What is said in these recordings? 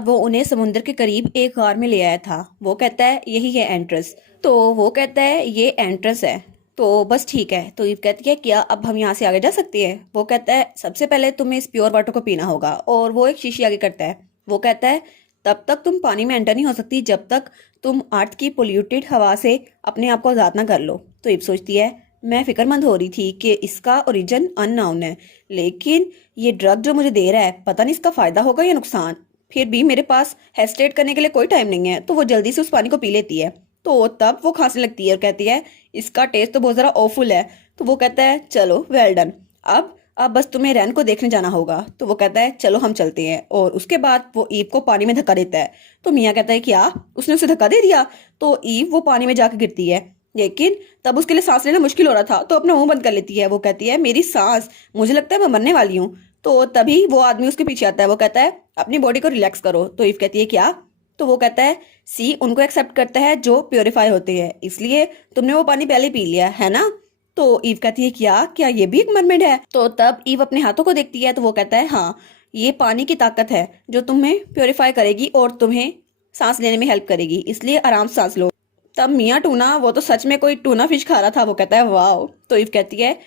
वो उन्हें समुद्र के करीब एक गार में ले आया था। वो कहता है यही है एंट्रेंस। तो वो कहता है ये एंट्रेंस है। तो बस ठीक है। तो ईव कहती है क्या अब हम यहाँ से आगे जा सकते हैं। वो कहता है सबसे पहले तुम्हें इस प्योर वाटर को पीना होगा, और वो एक शीशी आगे करता है। वो कहता है तब तक तुम पानी में एंटर नहीं हो सकती जब तक तुम अर्थ की पोल्यूटेड हवा से अपने आप को आजाद ना कर लो। तो ईव सोचती है मैं फिक्रमंद हो रही थी कि इसका ओरिजिन अननोन है, लेकिन ये ड्रग जो मुझे दे रहा है पता नहीं इसका फायदा होगा या नुकसान। फिर भी मेरे पास हेस्टेट करने के लिए कोई टाइम नहीं है। तो वो जल्दी से उस पानी को पी लेती है। तो तब वो खांसने लगती है और कहती है इसका टेस्ट तो बहुत ज़रा ऑफुल है। तो वो कहता है चलो वेल डन, अब बस तुम्हें रैन को देखने जाना होगा। तो वो कहता है चलो हम चलते हैं, और उसके बाद वो ईव को पानी में धक्का देता है। तो मियाँ कहता है क्या उसने उसे धक्का दे दिया। तो ईव वो पानी में जाकर गिरती है, लेकिन तब उसके लिए सांस लेना मुश्किल हो रहा था, तो अपना मुंह बंद कर लेती है। वो कहती है मेरी सांस, मुझे लगता है मैं मरने वाली हूँ। तो तभी वो आदमी उसके पीछे आता है। वो कहता है अपनी बॉडी को रिलैक्स करो। तो ईव कहती है क्या। तो वो कहता है सी उनको एक्सेप्ट करता है जो प्योरीफाई होते हैं, इसलिए तुमने वो पानी पहले पी लिया है ना। तो ईव कहती है क्या क्या ये भी एक मरमेड है। तो तब ईव अपने हाथों को देखती है। तो वो कहता है हाँ, ये पानी की ताकत है जो तुम्हें प्योरीफाई करेगी और तुम्हें सांस लेने में हेल्प करेगी, इसलिए आराम से सांस लो। तब मियाँ टूना, वो तो सच में कोई टूना फिश खा रहा था, वो कहता है वाह। तो ईव कहती है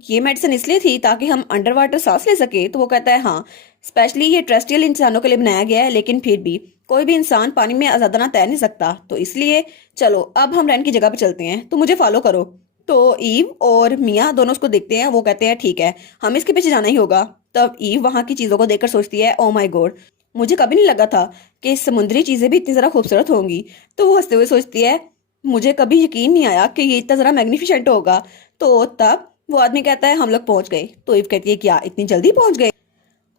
ये मेडिसिन इसलिए थी ताकि हम अंडर वाटर सांस ले सके। तो वो कहता है हाँ, स्पेशली ये टेरेस्ट्रियल इंसानों के लिए बनाया गया है, लेकिन फिर भी कोई भी इंसान पानी में आजादाना तैर नहीं सकता। तो इसलिए चलो अब हम रैन की जगह पे चलते हैं, तो मुझे फॉलो करो। तो ईव और मियाँ दोनों उसको देखते हैं। वो कहते हैं ठीक है, हमें इसके पीछे जाना ही होगा। तब ईव वहां की चीजों को देखकर सोचती है ओ माय गॉड, मुझे कभी नहीं लगा था कि समुद्री चीजें भी इतनी ज्यादा खूबसूरत होंगी। तो वो हंसते हुए सोचती है मुझे कभी यकीन नहीं आया कि ये इतना ज्यादा मैग्निफिसेंट होगा। तो तब वो आदमी कहता है हम लोग पहुंच गए। तो ईव कहती है क्या इतनी जल्दी पहुंच गए।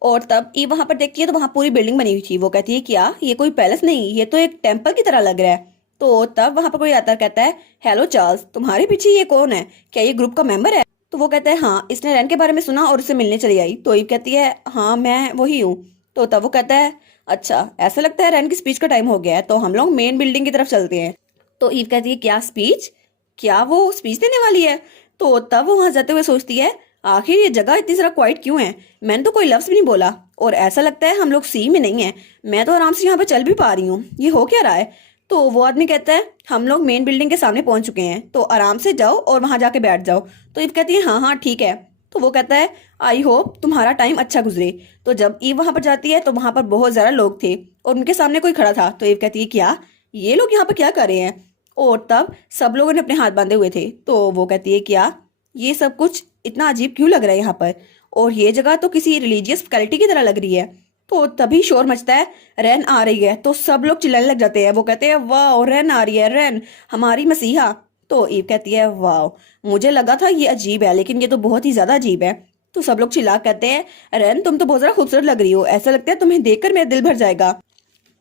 और तब ईव वहां पर देखती है तो वहां पूरी बिल्डिंग बनी हुई थी। वो कहती है क्या ये कोई पैलेस नहीं, ये तो एक टेम्पल की तरह लग रहा है। तो तब वहां पर कोई आता है, कहता है हेलो चार्ल्स, तुम्हारे पीछे ये कौन है, क्या ये ग्रुप का मेंबर है। तो वो कहता है हाँ, इसने रैन के बारे में सुना और उससे मिलने चली आई। तो ईव कहती है हाँ मैं वही हूँ। तो तब वो कहता है अच्छा, ऐसा लगता है रैन की स्पीच का टाइम हो गया है, तो हम लोग मेन बिल्डिंग की तरफ चलते हैं। तो ईव कहती है क्या स्पीच, क्या वो स्पीच देने वाली है। तो तब वो वहां जाते हुए सोचती है आखिर ये जगह इतनी जरा क्वाइट क्यों है, मैंने तो कोई लफ्ज भी नहीं बोला, और ऐसा लगता है हम लोग सी में नहीं है, मैं तो आराम से यहाँ पे चल भी पा रही हूँ, ये हो क्या रहा है। तो वो आदमी कहता है हम लोग मेन बिल्डिंग के सामने पहुंच चुके हैं, तो आराम से जाओ और वहां जाके बैठ जाओ। तो ईव कहती है हाँ हाँ ठीक है। तो वो कहता है आई होप तुम्हारा टाइम अच्छा गुजरे। तो जब ईव वहां पर जाती है तो वहां पर बहुत ज्यादा लोग थे और उनके सामने कोई खड़ा था। तो ईव कहती है क्या ये लोग यहाँ पर क्या कर रहे हैं, और तब सब लोगों ने अपने हाथ बांधे हुए थे। तो वो कहती है क्या ये सब कुछ इतना अजीब क्यों लग रहा है यहाँ पर, और ये जगह तो किसी रिलीजियस फैकल्टी की तरह लग रही है। तो तभी शोर मचता है रैन आ रही है। तो सब लोग चिल्लाने लग जाते हैं। वो कहते हैं वाह रैन आ रही है, रैन हमारी मसीहा। तो ईव कहती है वाह, मुझे लगा था ये अजीब है, लेकिन ये तो बहुत ही ज्यादा अजीब है। तो सब लोग चिल्ला कहते हैं रैन तुम तो बहुत ज्यादा खूबसूरत लग रही हो, ऐसा लगता है तुम्हें देखकर मेरा दिल भर जाएगा।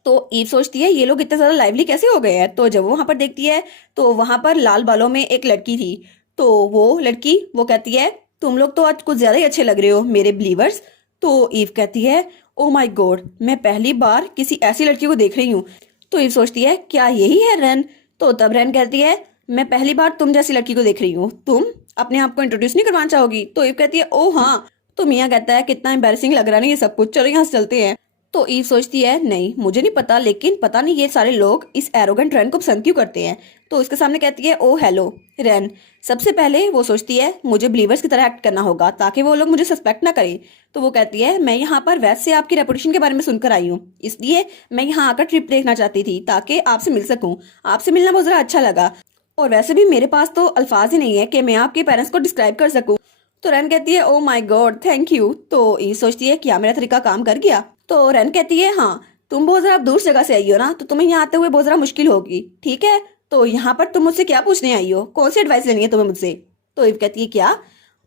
तो ईव सोचती है ये लोग इतने ज्यादा लाइवली कैसे हो गए हैं। तो जब वो वहां पर देखती है तो वहां पर लाल बालों में एक लड़की थी। तो वो लड़की वो कहती है तुम लोग तो आज कुछ ज्यादा ही अच्छे लग रहे हो मेरे बिलीवर्स। तो ईव कहती है ओ माय गॉड, मैं पहली बार किसी ऐसी लड़की को देख रही हूँ। तो ईव सोचती है क्या यही है रैन। तो तब रैन कहती है मैं पहली बार तुम जैसी लड़की को देख रही हूँ, तुम अपने आप को इंट्रोड्यूस नहीं करवाना चाहोगी। तो ईव कहती है ओ हाँ। तो मियाँ कहता है कितना एम्बैरेसिंग लग रहा है ना ये सब कुछ, चलो यहाँ से चलते हैं। तो ईव सोचती है नहीं मुझे नहीं पता, लेकिन पता नहीं ये सारे लोग इस एरोगेंट रैन को पसंद क्यों करते हैं। तो उसके सामने कहती है ओ हेलो रैन। सबसे पहले वो सोचती है मुझे बिलीवर्स की तरह एक्ट करना होगा ताकि वो लोग मुझे सस्पेक्ट ना करें। तो वो कहती है मैं यहाँ पर वैसे आपकी रेपुटेशन के बारे में सुनकर आई हूँ, इसलिए मैं यहाँ आकर ट्रिप देखना चाहती थी ताकि आपसे मिल सकूँ, आपसे मिलना बहुत ज़रा अच्छा लगा, और वैसे भी मेरे पास तो अल्फाज ही नहीं है कि मैं आपके पेरेंट्स को डिस्क्राइब कर सकूँ। तो रैन कहती है oh my God thank you. तो ये सोचती है क्या मेरा तरीका काम कर गया। तो रैन कहती है हाँ, तुम बहुत जरा दूर जगह से आई हो ना, तो तुम्हें यहाँ आते हुए बहुत जरा मुश्किल होगी, ठीक है। तो यहाँ पर तुम मुझसे क्या पूछने आई हो, कौन सी एडवाइस लेनी है तुम्हें मुझसे। तो ईव कहती है क्या।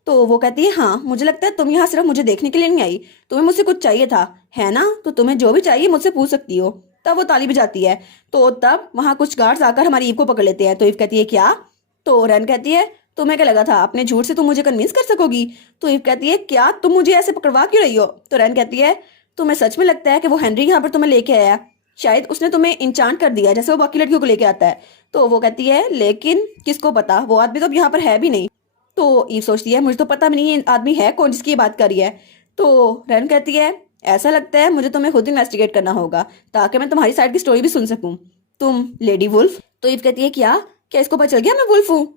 तो वो कहती है हाँ, मुझे लगता है तुम यहाँ सिर्फ मुझे देखने के लिए नहीं आई, तुम्हें मुझसे कुछ चाहिए था, है ना, तो तुम्हें जो भी चाहिए मुझसे पूछ सकती हो। तब वो ताली बजाती है। तो तब वहां कुछ गार्ड्स आकर हमारी ईव को पकड़ लेते हैं। तो ईव कहती है क्या। तो रैन कहती है तुम्हें क्या लगा था अपने झूठ से तुम मुझे कन्विंस कर सकोगी। तो ईव कहती है क्या तुम मुझे ऐसे पकड़वा क्यों रही हो। तो रैन कहती है तुम्हें सच में लगता है कि वो हेनरी यहाँ पर तुम्हें लेके आया, शायद उसने तुम्हें इंचांट कर दिया जैसे वो बाकी लड़कियों को लेके आता है। तो वो कहती है लेकिन किसको पता, वो आदमी तो अब यहाँ पर है भी नहीं। तो ईव सोचती है मुझे तो पता भी नहीं ये आदमी है कौन जिसकी ये बात कर रही है। तो रैन कहती है ऐसा लगता है मुझे तुम्हें खुद इन्वेस्टिगेट करना होगा ताकि मैं तुम्हारी साइड की स्टोरी भी सुन सकूं। तुम लेडी वुल्फ? तो ईव कहती है क्या क्या इसको पता चल गया मैं वुल्फ हूँ?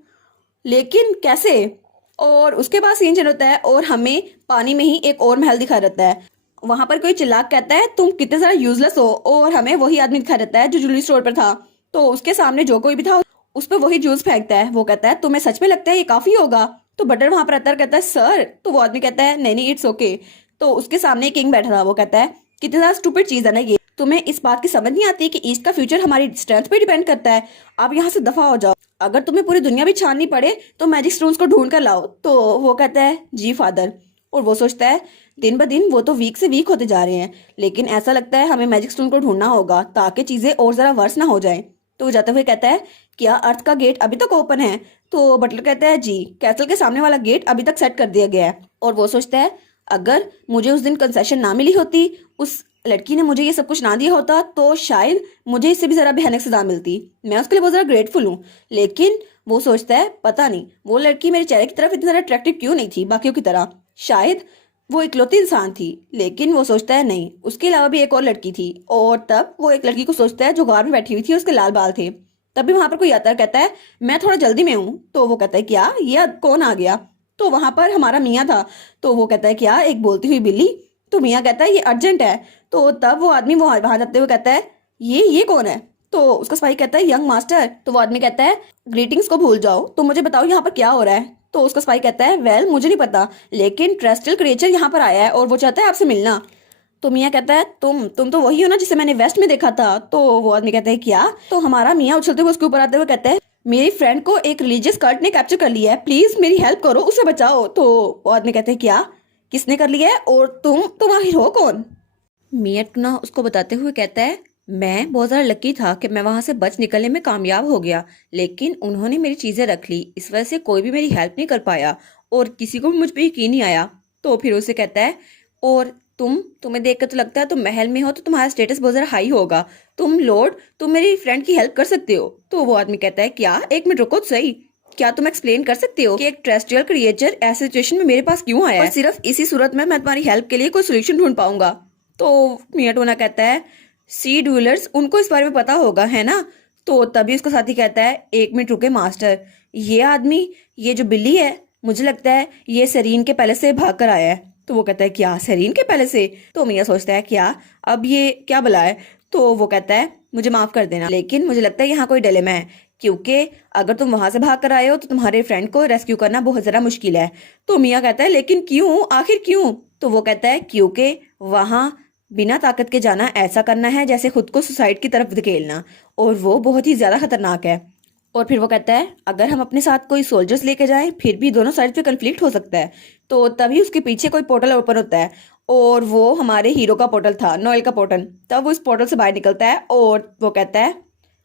लेकिन कैसे? और उसके बाद सीन चल होता है और हमें पानी में ही एक और महल दिखा रहता है। वहां पर कोई चिल्लाक कहता है तुम कितने ज्यादा यूजलेस हो, और हमें वही आदमी दिखा रहता है जो ज्वेलरी स्टोर पर था। तो उसके सामने जो कोई भी था उस पर वही जूस फेंकता है। वो कहता है तुम्हें सच में लगता है ये काफी होगा? तो बटर वहां पर आता है, कहता है सर। तो वो आदमी कहता है नहीं नहीं इट्स ओके। तो उसके सामने किंग बैठा था, वो कहता है कितनी ज्यादा स्टूपिड चीज है ना ये, तुम्हें इस बात की समझ नहीं आती कि ईस्ट का फ्यूचर हमारी स्ट्रेंथ पे डिपेंड करता है। आप यहाँ से दफा हो जाओ, अगर तुम्हें पूरी दुनिया भी छाननी पड़े तो मैजिक स्टोन्स को ढूंढ कर लाओ। तो वो कहता है जी फादर। और वो सोचता है दिन ब दिन वो तो वीक से वीक होते जा रहे हैं, लेकिन ऐसा लगता है हमें मैजिक स्टोन को ढूंढना होगा ताकि चीजें और जरा वर्स ना हो जाए। तो वो जाते हुए कहता है क्या अर्थ का गेट अभी तक ओपन है? तो बटलर कहता है जी, कैसल के सामने वाला गेट अभी तक सेट कर दिया गया है। और वो सोचता है अगर मुझे उस दिन कंसेशन ना मिली होती, उस लड़की ने मुझे ये सब कुछ ना दिया होता, तो शायद मुझे इससे भी जरा भयानक सजा मिलती। मैं उसके लिए बहुत ज्यादा ग्रेटफुल हूँ। लेकिन वो सोचता है पता नहीं वो लड़की मेरे चेहरे की तरफ इतनी ज्यादा अट्रैक्टिव क्यों नहीं थी बाकियों की तरह। शायद वो इकलौती इंसान थी। लेकिन वो सोचता है नहीं, उसके अलावा भी एक और लड़की थी। और तब वो एक लड़की को सोचता है जो गार में बैठी हुई थी, उसके लाल बाल थे। तभी वहां पर कोई आता है, कहता है मैं थोड़ा जल्दी में हूँ। तो वो कहता है क्या ये कौन आ गया? तो वहां पर हमारा मियाँ था। तो वो कहता है क्या एक बोलती हुई बिल्ली? तो मियाँ कहता है ये अर्जेंट है। तो तब वो आदमी वहां वहां जाते हुए कहता है ये कौन है? तो उसका सिपाही कहता है यंग मास्टर। तो वो आदमी कहता है ग्रीटिंग्स को भूल जाओ, तो मुझे बताओ यहाँ पर क्या हो रहा है? तो उसका सिपाही कहता है वेल मुझे नहीं पता, लेकिन ट्रेस्टियल क्रिएचर यहाँ पर आया है और वो चाहता है आपसे मिलना। तो मियाँ कहता है तुम तो वही हो ना जिसे मैंने वेस्ट में देखा था? तो वो आदमी कहता है क्या? तो हमारा मियाँ उछलते हुए उसके ऊपर आते हुए कहता है मेरी फ्रेंड को एक रिलीजियस कल्ट ने कैप्चर कर लिया है, प्लीज मेरी हेल्प करो, उसे बचाओ। तो वो आदमी कहते हैं क्या किसने कर लिया है, और तुम आखिर हो कौन? मियाँ टूना उसको बताते हुए कहता है मैं बहुत ज़्यादा लकी था कि मैं वहां से बच निकलने में कामयाब हो गया, लेकिन उन्होंने मेरी चीज़ें रख ली, इस वजह से कोई भी मेरी हेल्प नहीं कर पाया और किसी को भी मुझ पर यकीन नहीं आया। तो फिर उसे कहता है और तुम्हें देखकर तो लगता है तुम महल में हो तो तुम्हारा स्टेटस बहुत ज़्यादा हाई होगा, तुम लॉर्ड, तुम मेरी फ्रेंड की हेल्प कर सकते हो। तो वो आदमी कहता है क्या एक मिनट रुको तो सही, क्या तुम एक्सप्लेन कर सकते हो कि एक टेरेस्ट्रियल क्रिएचर ऐसे सिचुएशन में मेरे पास क्यों आया है? और सिर्फ इसी सूरत में मैं तुम्हारी हेल्प के लिए कोई सोल्यूशन ढूंढ पाऊंगा। तो मियाँ टूना कहता है सी डुएलर्स उनको इस बारे में पता होगा है ना? तो तभी उसका साथी कहता है एक मिनट रुके मास्टर, ये आदमी ये जो बिल्ली है मुझे लगता है ये सेरीन के पैलेस से भाग कर आया है। तो वो कहता है क्या सेरीन के पैलेस से? तो मियाँ सोचता है क्या अब ये क्या भला है? तो वो कहता है मुझे माफ कर देना, लेकिन मुझे लगता है यहाँ कोई डिलेमा है, क्योंकि अगर तुम वहां से भाग कर आए हो तो तुम्हारे फ्रेंड को रेस्क्यू करना बहुत ज्यादा मुश्किल है। तो मियाँ कहता है लेकिन क्यों, आखिर क्यों? तो वो कहता है क्योंकि वहां बिना ताकत के जाना ऐसा करना है जैसे खुद को सुसाइड की तरफ धकेलना, और वो बहुत ही ज्यादा खतरनाक है। और फिर वो कहता है अगर हम अपने साथ कोई सोल्जर्स लेके जाएं फिर भी दोनों साइड पे कंफ्लिक्ट हो सकता है। तो तभी उसके पीछे कोई पोर्टल ओपन होता है और वो हमारे हीरो का पोर्टल था, नोएल का पोर्टल। तब वो इस पोर्टल से बाहर निकलता है और वो कहता है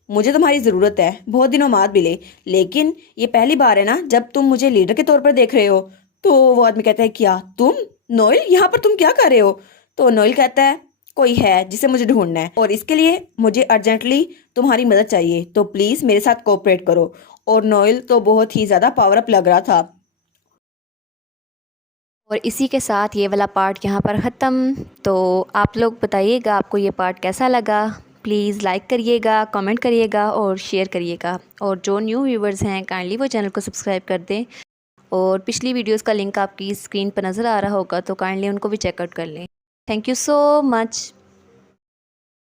मुझे तुम्हारी जरूरत है, बहुत दिनों बाद मिले, लेकिन ये पहली बार है ना जब तुम मुझे लीडर के तौर पर देख रहे हो। तो वो आदमी कहता है क्या तुम नोएल यहाँ पर तुम क्या कर रहे हो? तो नोएल कहता है कोई है जिसे मुझे ढूंढना है और इसके लिए मुझे अर्जेंटली तुम्हारी मदद चाहिए, तो प्लीज मेरे साथ कोऑपरेट करो। और नोएल तो बहुत ही ज्यादा पावर अप लग रहा था। और इसी के साथ ये वाला पार्ट यहाँ पर ख़त्म। तो आप लोग बताइएगा आपको ये पार्ट कैसा लगा। प्लीज़ लाइक करिएगा, कमेंट करिएगा और शेयर करिएगा। और जो न्यू व्यूवर्स हैं काइंडली वो चैनल को सब्सक्राइब कर दें। और पिछली वीडियोस का लिंक आपकी स्क्रीन पर नज़र आ रहा होगा, तो काइंडली उनको भी चेकआउट कर लें। Thank you so much.